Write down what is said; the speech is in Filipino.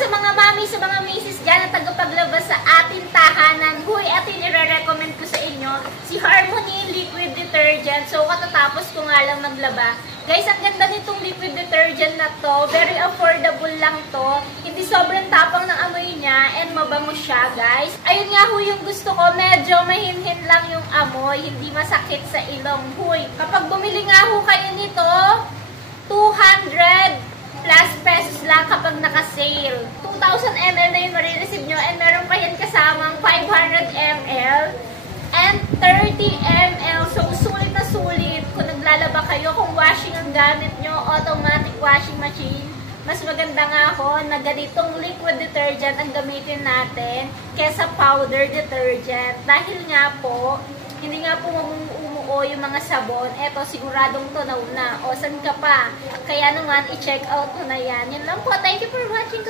sa mga mami, sa mga misis dyan na tagapaglabas sa ating tahanan, huy, at nire-recommend ko sa inyo si Harmony Liquid Detergent. So, katatapos ko nga lang maglaba. Guys, ang ganda nitong liquid detergent na to. Very affordable lang to. Hindi sobrang tapang ng amoy niya and mabango siya, guys. Ayun nga ho yung gusto ko. Medyo mahinhin lang yung amoy. Hindi masakit sa ilong. Huy, kapag bumili nga ho kayo nito, 200 plus pesos lang kapag naka-sale. 2,000 ml na yung marireceive nyo and meron pa yan kasamang 500 ml and 30 ml. So, sulit na sulit. Kung naglalaba kayo, kung washing ang gamit nyo, automatic washing machine, mas maganda nga ho na ganitong liquid detergent ang gamitin natin kesa powder detergent. Dahil nga po, hindi nga po umuo yung mga sabon. Eto, siguradong tunaw na. O, saan ka pa? Kaya naman, i-check out mo na yan. Yun lang po. Thank you for watching.